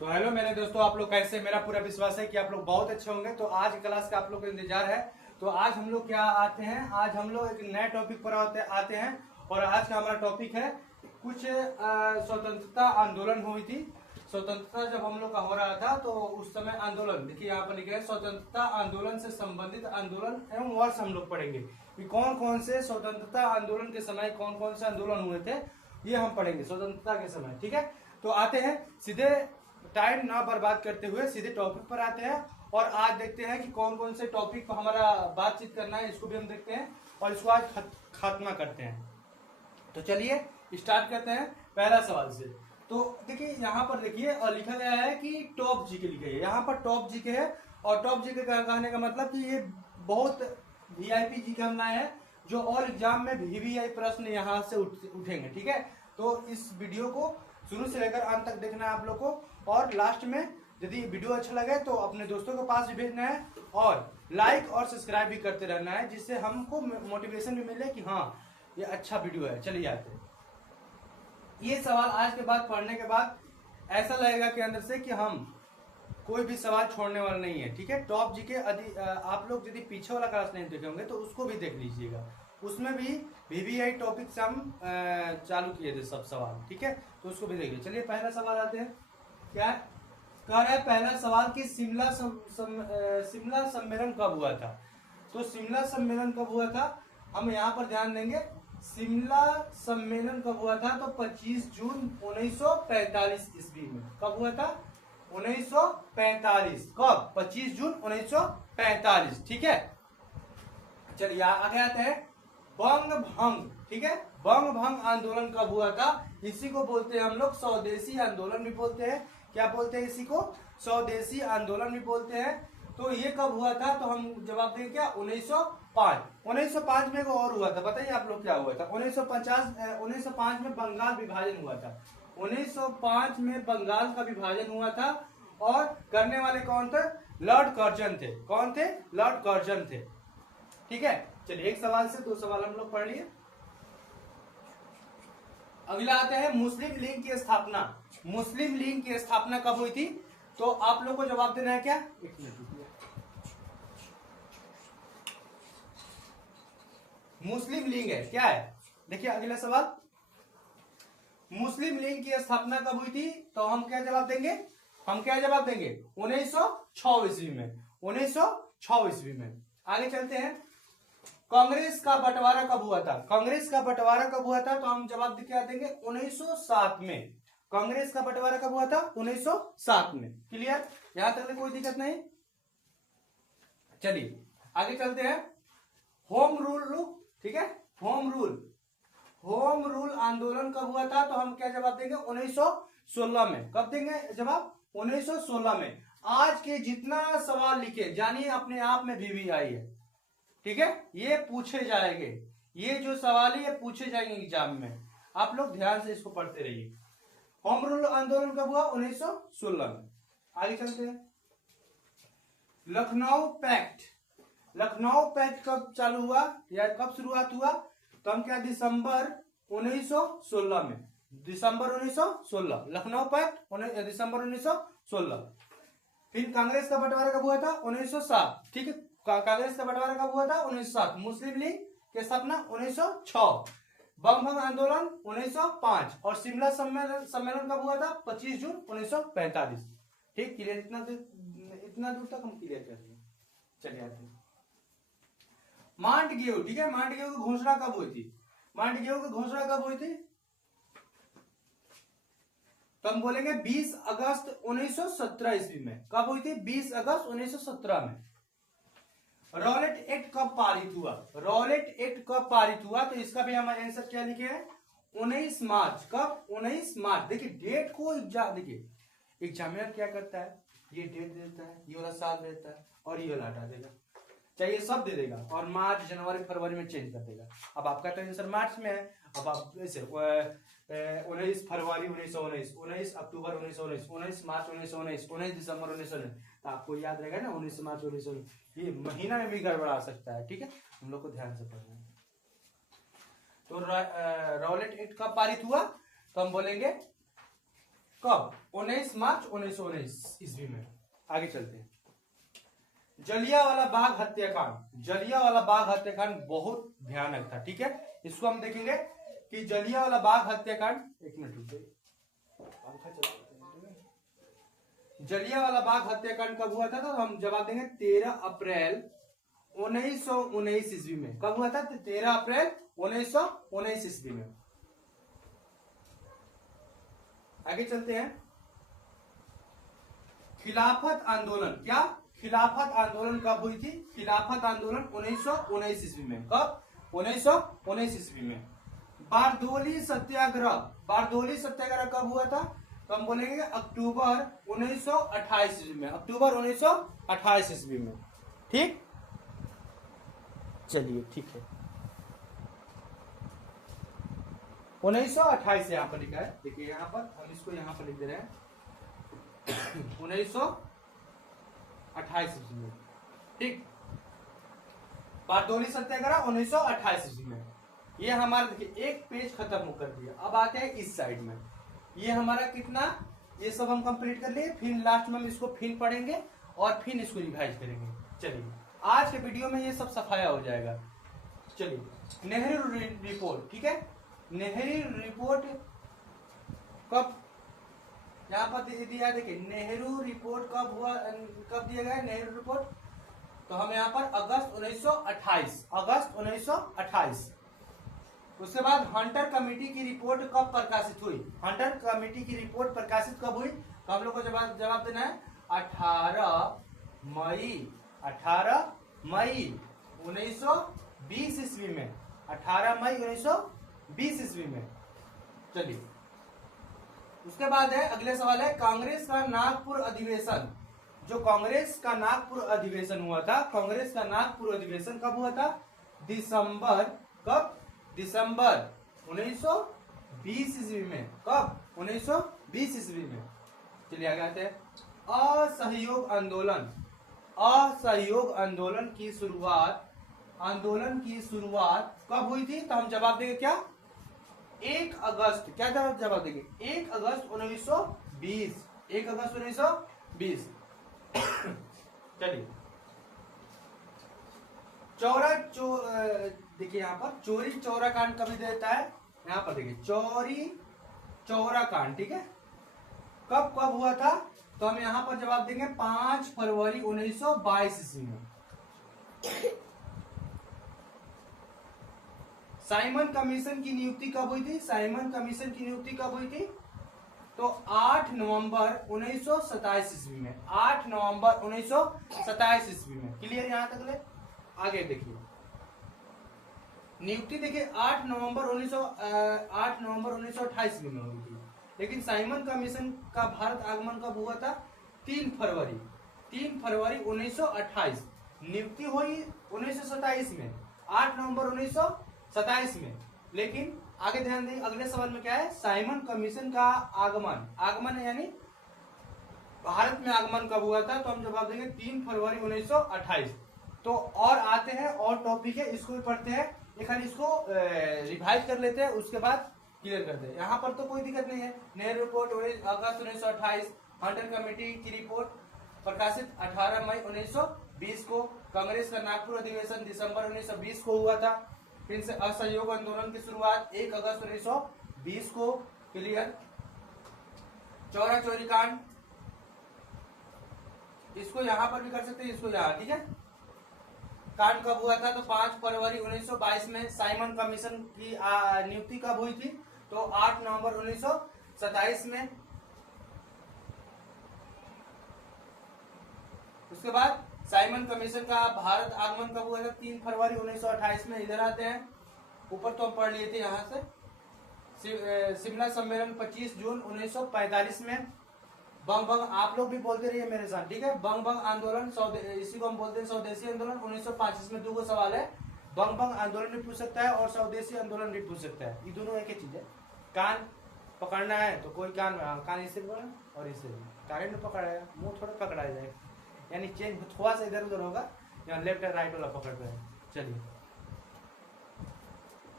तो हेलो मेरे दोस्तों, आप लोग कैसे। मेरा पूरा विश्वास है कि आप लोग बहुत अच्छे होंगे। तो आज क्लास का आप लोग को इंतजार है। तो आज हम लोग क्या आते हैं, आज हम लोग एक नए टॉपिक पर आते हैं। और आज का हमारा टॉपिक है कुछ स्वतंत्रता आंदोलन हुई थी। स्वतंत्रता जब हम लोग का हो रहा था तो उस समय आंदोलन, देखिए यहाँ पर लिखे है स्वतंत्रता आंदोलन से संबंधित आंदोलन एवं वर्ष हम लोग पढ़ेंगे कि कौन कौन से स्वतंत्रता आंदोलन के समय कौन कौन से आंदोलन हुए थे, ये हम पढ़ेंगे स्वतंत्रता के समय। ठीक है, तो आते हैं सीधे, टाइम ना बर्बाद करते हुए सीधे टॉपिक पर आते हैं। और आज देखते हैं कि कौन कौन से टॉपिक पर हमारा बातचीत करना है, इसको भी हम देखते हैं और इसको आज खात्मा करते हैं। तो चलिए स्टार्ट करते हैं पहला सवाल से। तो देखिए यहाँ पर देखिए और लिखा गया है कि टॉप जी के लिखे है, यहाँ पर टॉप जी के है। और टॉप जी के कहने का मतलब कि ये बहुत वीआईपी जी के हम लाए हैं, जो और एग्जाम में वीवीआई प्रश्न यहाँ से उठेंगे। ठीक है, तो इस वीडियो को शुरू से लेकर अंत तक देखना है आप लोग को। और लास्ट में यदि वीडियो अच्छा लगे तो अपने दोस्तों के पास भी भेजना है और लाइक और सब्सक्राइब भी करते रहना है, जिससे हमको मोटिवेशन भी मिले कि हाँ ये अच्छा वीडियो है। चलिए आते हैं। ये सवाल आज के बाद पढ़ने के बाद ऐसा लगेगा कि अंदर से कि हम कोई भी सवाल छोड़ने वाला नहीं है। ठीक है, टॉप जी के आप लोग यदि पीछे वाला क्लास नहीं देखे होंगे तो उसको भी देख लीजिएगा, उसमें भी वीवीआई टॉपिक से हम चालू किए थे सब सवाल। ठीक है, तो उसको भी देखिए। चलिए पहला सवाल आते हैं। क्या कह रहा है पहला सवाल कि शिमला सम्मेलन कब हुआ था। तो शिमला सम्मेलन कब हुआ था, हम यहाँ पर ध्यान देंगे। शिमला सम्मेलन कब हुआ था, तो 25 जून 1945 ईस्वी में। कब हुआ था, 1945। कब, 25 जून 1945। ठीक है, चलिए आगे आते हैं। बंग भंग, ठीक है, बंग भंग आंदोलन कब हुआ था, इसी को बोलते हैं हम लोग स्वदेशी आंदोलन भी बोलते हैं। क्या बोलते हैं इसी को, स्वदेशी आंदोलन भी बोलते हैं। तो ये कब हुआ था, तो हम जवाब देंगे क्या, 1905। 1905 में और हुआ था, बताइए आप लोग क्या हुआ था। 1905 में बंगाल विभाजन हुआ था। 1905 में बंगाल का विभाजन हुआ था और करने वाले कौन थे, लॉर्ड कर्जन थे। कौन थे, लॉर्ड कर्जन थे। ठीक है, चलिए एक सवाल से दो सवाल हम लोग पढ़ लिए। अगला आते हैं मुस्लिम लीग की स्थापना। मुस्लिम लीग की स्थापना कब हुई थी, तो आप लोग को जवाब देना है क्या, एक मिनट। मुस्लिम लीग है क्या है, देखिए अगला सवाल। मुस्लिम लीग की स्थापना कब हुई थी, तो हम क्या जवाब देंगे, हम क्या जवाब देंगे, 1906 ईस्वी में। 1906 ईस्वी में। आगे चलते हैं। कांग्रेस का बंटवारा कब हुआ था, कांग्रेस का बंटवारा कब हुआ था, तो हम जवाब क्या देंगे, 1907 में। कांग्रेस का बंटवारा कब हुआ था, 1907 में। क्लियर, यहां तक कोई दिक्कत नहीं। चलिए आगे चलते हैं। होम रूल, ठीक है, होम रूल आंदोलन कब हुआ था, तो हम क्या जवाब देंगे, 1916 में। कब देंगे जवाब, 1916 में। आज के जितना सवाल लिखे जानिए अपने आप में वीवीआई है। ठीक है, ये पूछे जाएंगे, ये जो सवाल है ये पूछे जाएंगे एग्जाम में। आप लोग ध्यान से इसको पढ़ते रहिए। होम रूल आंदोलन कब हुआ, 1916 में। आगे चलते हैं। लखनऊ पैक्ट, लखनऊ पैक्ट कब चालू हुआ या कब शुरुआत हुआ, तो हम क्या, दिसंबर 1916 में। दिसंबर 1916 लखनऊ पैक्ट, दिसंबर 1916। फिर कांग्रेस का बंटवारा कब हुआ था, 1907। ठीक है, कांग्रेस का बंटवारा कब हुआ था, 1907। मुस्लिम लीग की स्थापना 1906। बंग भंग आंदोलन 1905 और शिमला सम्मेलन कब हुआ था, 25 जून 1945। ठीक, क्लियर, इतना दूर तक हम क्लियर कर दिए। चलिए आते हैं मांटग्यू। ठीक है, मांटग्यू की घोषणा कब हुई थी, मांटग्यू की घोषणा कब हुई थी, तो हम बोलेंगे 20 अगस्त 1917 ईस्वी में। कब हुई थी, 20 अगस्त 1917 में। रॉलेट एक्ट कब पारित हुआ, रॉलेट एक्ट कब पारित हुआ, तो इसका भी हम आंसर क्या लिखे हैं, 19 मार्च। कब, 19 मार्च। देखिए डेट को एग्जाम, देखिए एग्जामिनर क्या करता है, ये डेट देता है, ये वाला साल देता है और ये वाला हटा देगा, चाहिए सब दे देगा और मार्च जनवरी फरवरी में चेंज कर देगा। अब आपका तो आंसर मार्च में है, अब आप ऐसे 19 फरवरी 1919, 19 अक्टूबर 1919, 19 मार्च 1919, 19 दिसंबर 1919, तो आपको याद रहेगा ना 19 मार्च 1919। ये महीना में भी गड़बड़ा सकता है। ठीक है, हम लोग को ध्यान से पढ़ना है। तो रॉलेट एक्ट कब पारित हुआ, तो हम बोलेंगे कब? 19 मार्च 1919 ईस्वी में। आगे चलते हैं। जलियांवाला बाग हत्याकांड। जलियांवाला बाग हत्याकांड बहुत भयानक था, ठीक है। इसको हम देखेंगे कि जलियांवाला बाग हत्याकांड, एक मिनट रुकिए, जलियांवाला बाग हत्याकांड कब हुआ था? तो हम जवाब देंगे 13 अप्रैल 1919 ईस्वी में। कब हुआ था? 13 अप्रैल 1919 ईस्वी में। आगे चलते हैं। खिलाफत आंदोलन। क्या? खिलाफत आंदोलन कब हुई थी? खिलाफत आंदोलन 1919 ईस्वी में। कब? 1919 ईस्वी में। बारदोली सत्याग्रह। बारदोली सत्याग्रह कब हुआ था? तो हम बोलेंगे अक्टूबर 1928 ईस्वी में। अक्टूबर 1928 ईस्वी में, ठीक। चलिए ठीक है, 1928 यहाँ पर लिखा है, देखिए यहाँ पर हम इसको यहाँ पर लिख दे रहे हैं 1928 ईस्वी में, ठीक। बारदोली सत्याग्रह 1928 ईस्वी में। ये हमारा देखिए एक पेज खत्म कर दिया। अब आते हैं इस साइड में। ये हमारा कितना, ये सब हम कंप्लीट कर लिए, फिर लास्ट में हम इसको फिर पढ़ेंगे और फिर इसको रिवाइज करेंगे। चलिए आज के वीडियो में ये सब सफाया हो जाएगा। चलिए, नेहरू रिपोर्ट, ठीक है। नेहरू रिपोर्ट कब, यहाँ पर दिया, देखिए नेहरू रिपोर्ट कब हुआ, कब दिया गया नेहरू रिपोर्ट? तो हम यहाँ पर अगस्त 1928, अगस्त 1928। उसके बाद हंटर कमेटी की रिपोर्ट कब प्रकाशित हुई? हंटर कमेटी की रिपोर्ट प्रकाशित कब हुई? तो हम लोग को जवाब देना है 18 मई 1920 ईस्वी में। 18 मई 1920 ईस्वी में। चलिए, उसके बाद है अगले सवाल है कांग्रेस का नागपुर अधिवेशन। जो कांग्रेस का नागपुर अधिवेशन हुआ था, कांग्रेस का नागपुर अधिवेशन कब हुआ था? दिसंबर, कब? दिसंबर 1920 ईस्वी में। कब? 1920 ईस्वी में। चलिए आगे आते हैं। असहयोग आंदोलन। असहयोग आंदोलन की शुरुआत, आंदोलन की शुरुआत कब हुई थी? तो हम जवाब देंगे क्या? 1 अगस्त। क्या जवाब देंगे? 1 अगस्त 1920। 1 अगस्त 1920। चलिए, देखिए यहाँ पर चोरी चौरा कांड कभी देता है, यहाँ पर देखिए चोरी चौरा कांड, ठीक है। कब हुआ था? तो हम यहाँ पर जवाब देंगे 5 फरवरी 1922 ईस्वी में। साइमन कमीशन की नियुक्ति कब हुई थी? साइमन कमीशन की नियुक्ति कब हुई थी? तो 8 नवंबर 1927 ईस्वी में। 8 नवंबर 1927 ईस्वी में। क्लियर यहाँ तक ले? आगे देखिए, नियुक्ति देखिए 8 नवंबर 1928 ईस्वी में हुई थी। लेकिन साइमन कमीशन का भारत आगमन कब हुआ था? 3 फरवरी 1928। नियुक्ति हुई 1927 में, 8 नवंबर 1927 में। लेकिन आगे ध्यान दें, अगले सवाल में क्या है? साइमन कमीशन का आगमन, आगमन यानी भारत में आगमन कब हुआ था? तो हम जवाब देंगे 3 फरवरी 1928। तो और आते हैं, और टॉपिक है, इसको भी पढ़ते हैं, एक बार इसको रिवाइज कर लेते हैं, उसके बाद क्लियर करते हैं। यहाँ पर तो कोई दिक्कत नहीं है। नेहरू रिपोर्ट अगस्त 1928, हंटर कमेटी की रिपोर्ट प्रकाशित 18 मई 1920 को, कांग्रेस का नागपुर अधिवेशन दिसंबर 1920 को हुआ था। फिर से असहयोग आंदोलन की शुरुआत 1 अगस्त 1920 को। क्लियर? चौरा चोरी कांड, इसको यहाँ पर भी कर सकते हैं, इसको यहाँ, ठीक है। कांड कब हुआ था? तो 5 फरवरी 1922 में। साइमन कमीशन की नियुक्ति कब हुई थी? तो 8 नवंबर 1927 में। उसके बाद साइमन कमीशन का भारत आगमन कब हुआ था? 3 फरवरी 1928 में। इधर आते हैं, ऊपर तो हम पढ़ लिए थे यहाँ से। शिमला सम्मेलन 25 जून 1945 में। बंग बंग, आप लोग भी बोलते रहिए मेरे साथ, ठीक है। बंग बंग आंदोलन, इसी को हम बोलते हैं स्वदेशी आंदोलन। 1925 में 2 सवाल है, बंग बंग आंदोलन भी पूछ सकता है और स्वदेशी आंदोलन भी पूछ सकता है। ये दोनों एक ही चीज है। कान पकड़ना है तो कोई कान इससे बोला और इससे कान में पकड़ाया, मुंह थोड़ा पकड़ाया जाए, यानी चेंज थोड़ा सा इधर उधर होगा, यहाँ लेफ्ट और राइट वाला पकड़ रहे हैं। चलिए,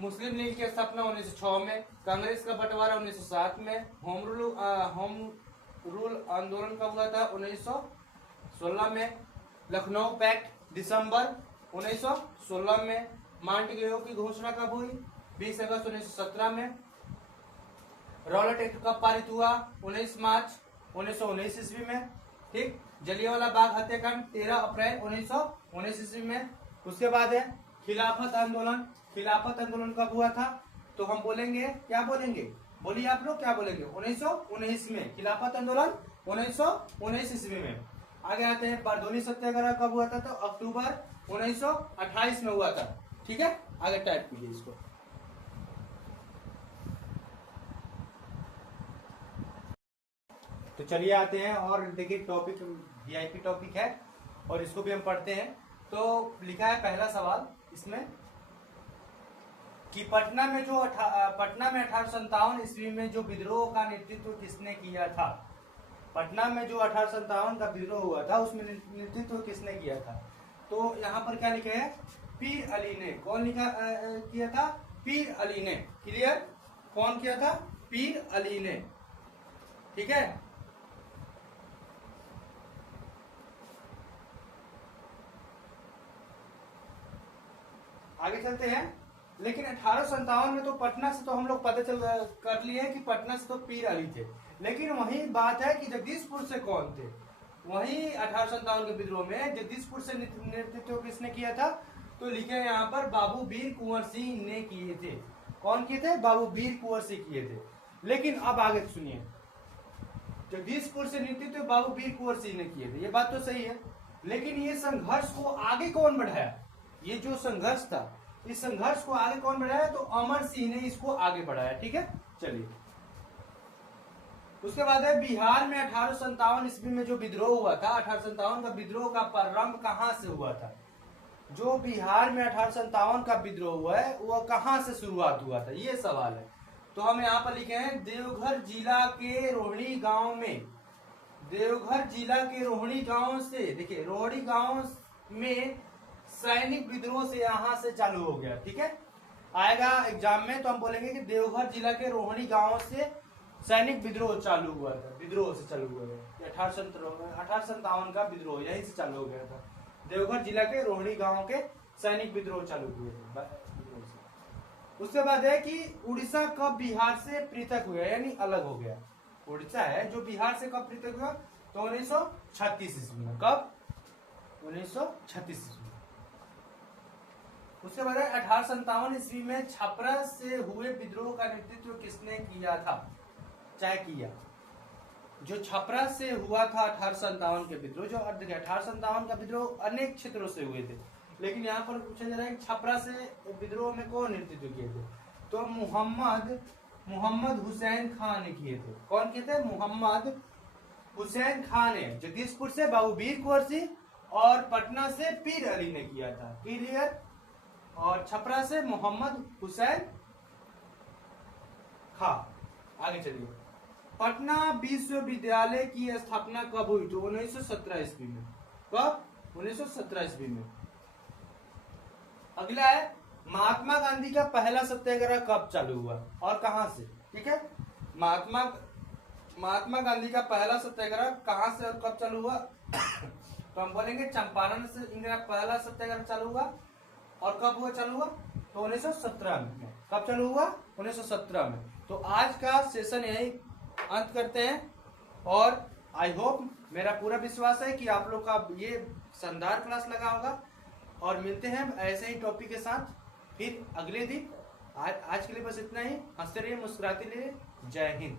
मुस्लिम लीग की स्थापना 1906 में, कांग्रेस का बंटवारा 1907 में, होम रूल आंदोलन कब हुआ था? 1916 में, लखनऊ पैक्ट दिसंबर 1916 में, मांटगेय की घोषणा कब हुई? 20 अगस्त 1917 में, रॉलेट एक्ट कब पारित हुआ? 19 मार्च 1919 ईस्वी में, ठीक। जलियांवाला बाग हत्याकांड 13 अप्रैल 1919 ईस्वी में। उसके बाद है खिलाफत आंदोलन। खिलाफत आंदोलन कब हुआ था? तो हम बोलेंगे, क्या बोलेंगे? बोलिए आप लोग, क्या बोलेंगे? 1919 में खिलाफत आंदोलन 1919 ईस्वी में। आगे आते हैं बारडोली सत्याग्रह कब हुआ था? तो अक्टूबर 1928 में हुआ था, ठीक है। आगे टाइप कीजिए इसको। तो चलिए आते हैं और देखिए टॉपिक वीआईपी टॉपिक है और इसको भी हम पढ़ते हैं। तो लिखा है पहला सवाल इसमें कि पटना में 1857 ईस्वी में जो विद्रोह का नेतृत्व किसने किया था? पटना में जो 1857 का विद्रोह हुआ था उसमें नेतृत्व किसने किया था? तो यहाँ पर क्या लिखे है? पीर अली ने। कौन किया था? पीर अली ने। क्लियर? कौन किया था? पीर अली ने, ठीक है। आगे चलते हैं। लेकिन 1857 में तो पटना से तो हम लोग पता चल कर लिए कि पटना से तो पीर अली थे, लेकिन वही बात है कि जगदीशपुर से कौन थे? वही 1857 के विद्रोह में जगदीशपुर से नेतृत्व किसने किया था? तो लिखे यहाँ पर बाबू वीर कुंवर सिंह ने किए थे। कौन किए थे? बाबू वीर कुंवर सिंह किए थे। लेकिन अब आगे सुनिए, जगदीशपुर से नेतृत्व बाबू वीर कुंवर सिंह ने किए थे, ये बात तो सही है। लेकिन ये संघर्ष को आगे कौन बढ़ाया? ये जो संघर्ष था, इस संघर्ष को आगे कौन बढ़ाया? तो अमर सिंह ने इसको आगे बढ़ाया, ठीक है। चलिए, उसके बाद है बिहार में 1857 ईस्वी में जो विद्रोह हुआ था, 1857 का विद्रोह का प्रारंभ कहां से हुआ था? जो बिहार में 1857 का विद्रोह हुआ है वह कहां से शुरुआत हुआ था, ये सवाल है। तो हम यहाँ पर लिखे हैं देवघर जिला के रोहिणी गांव में। देवघर जिला के रोहिणी गांव से, देखिए रोहिणी गांव में सैनिक विद्रोह से यहाँ से चालू हो गया, ठीक है। आएगा एग्जाम में तो हम बोलेंगे कि देवघर जिला के रोहिणी गांव से सैनिक विद्रोह चालू हुआ था। विद्रोह से चालू हुआ था 1857 का विद्रोह यहीं से चालू हो गया था। देवघर जिला के रोहिणी गांव के सैनिक विद्रोह चालू हुए थे। उसके बाद है कि उड़ीसा कब बिहार से पृथक हुआ, यानी अलग हो गया। उड़ीसा है जो बिहार से कब पृथक हुआ? तो 1936 ईस्वी में। कब? 1936 ईस्वी। उसके बाद 1857 ईस्वी में छपरा से हुए विद्रोह का नेतृत्व किसने किया था? चाहे किया। जो छपरा से हुआ था 1857 के विद्रोह, जो 1857 का विद्रोह अनेक क्षेत्रों से हुए थे, लेकिन यहाँ पर पूछा जा रहा है छपरा से विद्रोह में कौन नेतृत्व किए थे? तो मोहम्मद हुसैन खान ने किए थे। कौन किए थे? मोहम्मद हुसैन खान ने। जगदीशपुर से बाबू वीर कुंवर सिंह और पटना से पीर अली ने किया था। क्लियर? और छपरा से मोहम्मद हुसैन खान। आगे चलिए, पटना विश्वविद्यालय की स्थापना कब हुई? तो 1917 ईस्वी में। कब? 1917 ईस्वी में। अगला है महात्मा गांधी का पहला सत्याग्रह कब चालू हुआ और कहां से? ठीक है, महात्मा गांधी का पहला सत्याग्रह कहां से और कब चालू हुआ? तो हम बोलेंगे चंपारण से इनका पहला सत्याग्रह चालू हुआ। और कब हुआ चालू हुआ? तो 1917 में। कब चालू हुआ? 1917 में। तो आज का सेशन यही अंत करते हैं और आई होप, मेरा पूरा विश्वास है कि आप लोग का ये शानदार क्लास लगा होगा। और मिलते हैं ऐसे ही टॉपिक के साथ फिर अगले दिन। आज के लिए बस इतना ही। हंसते रहिए, मुस्कुराते रहिए। जय हिंद।